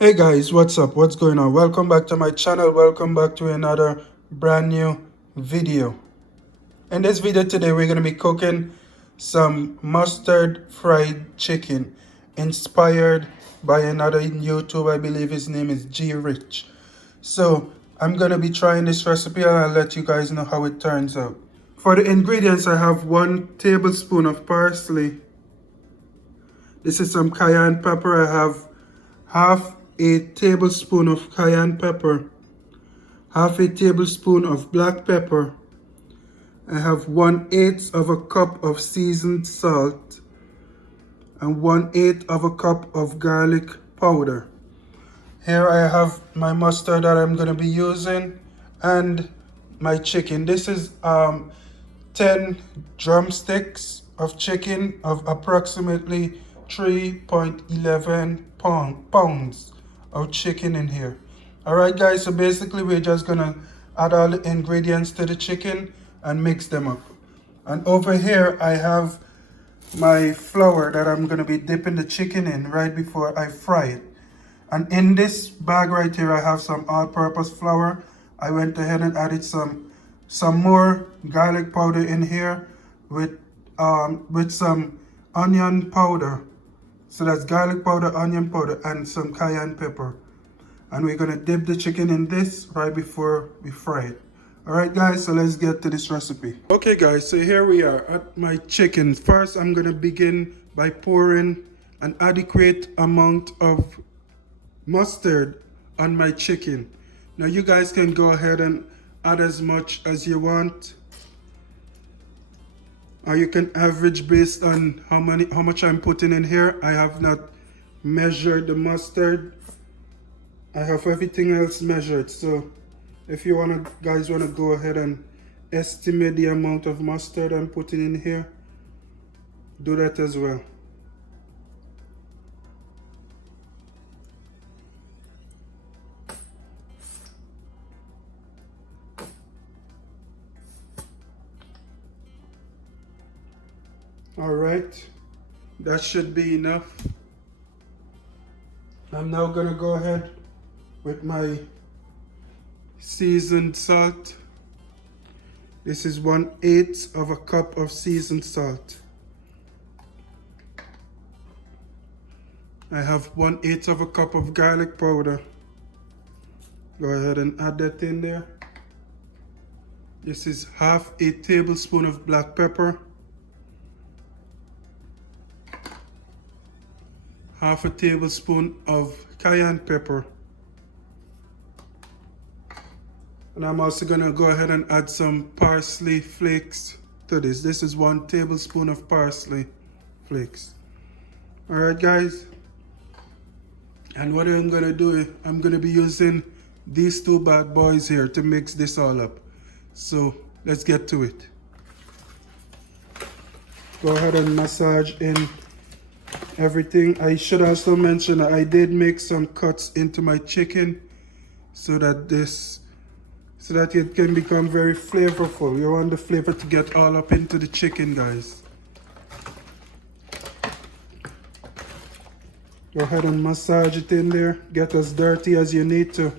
Hey guys, what's up? What's going on? Welcome back to my channel. Welcome back to another brand new video. In this video today, we're going to be cooking some mustard fried chicken inspired by another YouTube. I believe his name is G Rich. So I'm going to be trying this recipe and I'll let you guys know how it turns out. For the ingredients, I have 1 tablespoon of parsley. This is some cayenne pepper. I have half a tablespoon of cayenne pepper, half a tablespoon of black pepper. I have 1/8 of a cup of seasoned salt and 1/8 of a cup of garlic powder. Here I have my mustard that I'm going to be using and my chicken. This is 10 drumsticks of chicken of approximately 3.11 pounds of chicken in here. Alright guys, so basically we're just gonna add all the ingredients to the chicken and mix them up. And over here I have my flour that I'm gonna be dipping the chicken in right before I fry it. And in this bag right here I have some all-purpose flour. I went ahead and added some more garlic powder in here with some onion powder. So that's garlic powder, onion powder, and some cayenne pepper. And we're gonna dip the chicken in this right before we fry it. Alright guys, so let's get to this recipe. Okay guys, so here we are at my chicken. First, I'm gonna begin by pouring an adequate amount of mustard on my chicken. Now you guys can go ahead and add as much as you want, or you can average based on how much I'm putting in here. I have not measured the mustard. I have everything else measured, so if you guys wanna go ahead and estimate the amount of mustard I'm putting in here, do that as well. All right, that should be enough. I'm now gonna go ahead with my seasoned salt. This is 1/8 of a cup of seasoned salt. I have 1/8 of a cup of garlic powder. Go ahead and add that in there. This is half a tablespoon of black pepper. Half a tablespoon of cayenne pepper. And I'm also gonna go ahead and add some parsley flakes to this. This is 1 tablespoon of parsley flakes. All right guys. And what I'm gonna do, I'm gonna be using these 2 bad boys here to mix this all up. So let's get to it. Go ahead and massage in everything. I should also mention that I did make some cuts into my chicken so that it can become very flavorful. You want the flavor to get all up into the chicken, guys. Go ahead and massage it in there. Get as dirty as you need to.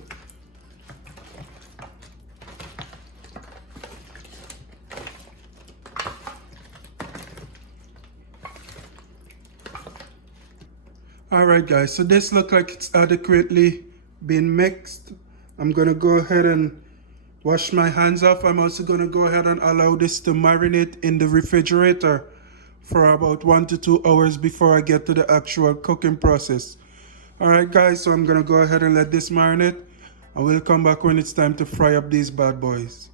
Alright guys, so this looks like it's adequately been mixed. I'm gonna go ahead and wash my hands off. I'm also gonna go ahead and allow this to marinate in the refrigerator for about 1 to 2 hours before I get to the actual cooking process. Alright guys, so I'm gonna go ahead and let this marinate. I will come back when it's time to fry up these bad boys.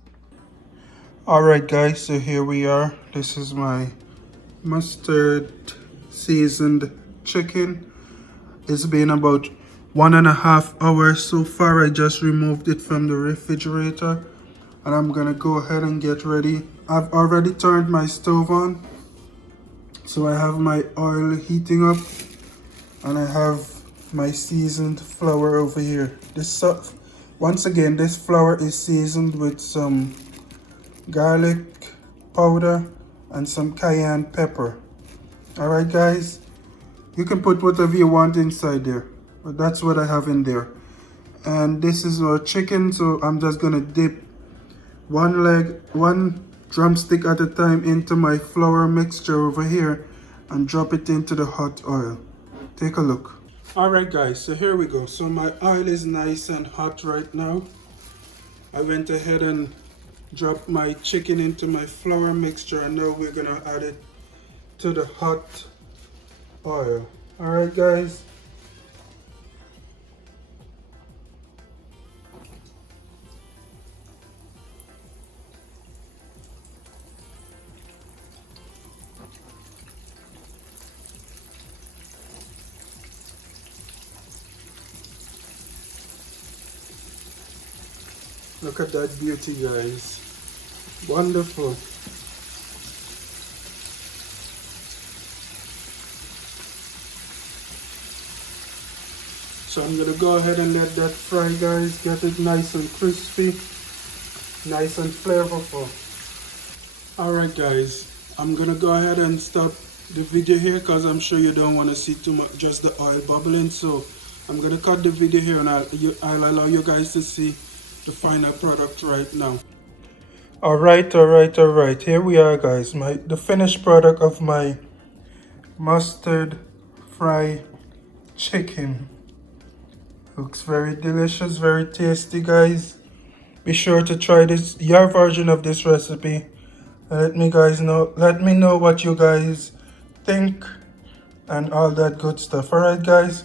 Alright guys, so here we are. This is my mustard seasoned chicken. It's been about 1.5 hours so far. I just removed it from the refrigerator and I'm gonna go ahead and get ready. I've already turned my stove on, so I have my oil heating up and I have my seasoned flour over here. Once again, this flour is seasoned with some garlic powder and some cayenne pepper. All right guys, you can put whatever you want inside there. But that's what I have in there. And this is our chicken, so I'm just gonna dip one drumstick at a time into my flour mixture over here and drop it into the hot oil. Take a look. Alright guys, so here we go. So my oil is nice and hot right now. I went ahead and dropped my chicken into my flour mixture, and now we're gonna add it to the hot oil. Alright guys. Look at that beauty, guys. Wonderful. So I'm gonna go ahead and let that fry, guys. Get it nice and crispy, nice and flavorful. Alright guys, I'm gonna go ahead and stop the video here because I'm sure you don't want to see too much, just the oil bubbling. So I'm gonna cut the video here, and I'll allow you guys to see the final product right now. Alright. Here we are, guys. The finished product of my mustard fry chicken. Looks very delicious, very tasty, guys. Be sure to try this, your version of this recipe. Let me know what you guys think and all that good stuff. Alright guys,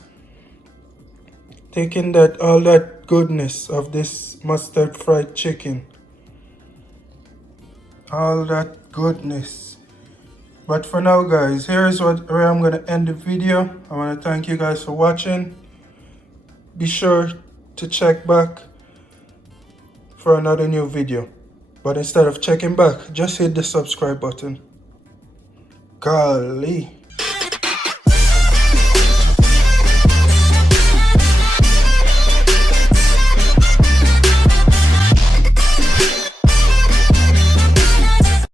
taking all that goodness of this mustard fried chicken, all that goodness. But for now guys, here's where I'm gonna end the video. I want to thank you guys for watching. Be sure to check back for another new video, but instead of checking back, just hit the subscribe button. Golly.